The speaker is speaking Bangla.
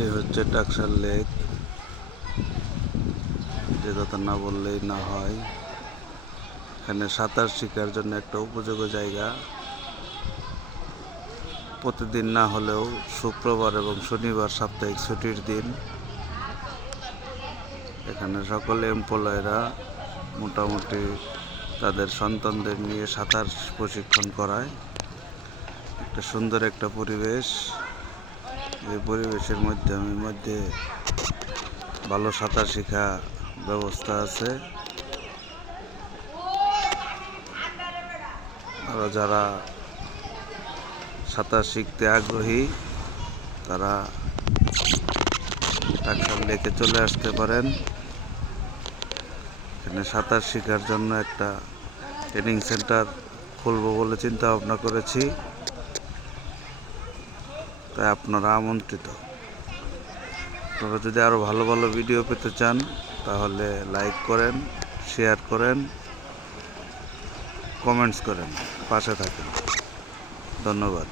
এই হচ্ছে টাকশাল লেক, যে কথা না বললেই না হয়। এখানে সাঁতার শেখার জন্য একটা উপযোগী জায়গা। প্রতিদিন না হলেও শুক্রবার এবং শনিবার সাপ্তাহিক ছুটির দিন এখানে সকল এমপ্লয়িরা মোটামুটি তাদের সন্তানদের নিয়ে সাঁতার প্রশিক্ষণ করায়। একটা সুন্দর একটা পরিবেশ। এই পরিবেশের মধ্যে ভালো সাঁতার শেখা ব্যবস্থা আছে। আর যারা সাঁতার শিখতে আগ্রহী তারা টাকশাল লেকে চলে আসতে পারেন। এখানে সাঁতার শেখার জন্য একটা ট্রেনিং সেন্টার খুলবো বলে চিন্তা ভাবনা করেছি, তাই আপনারা আমন্ত্রিত। আপনারা যদি আরও ভালো ভালো ভিডিও পেতে চান তাহলে লাইক করেন, শেয়ার করেন, কমেন্টস করেন, পাশে থাকেন। ধন্যবাদ।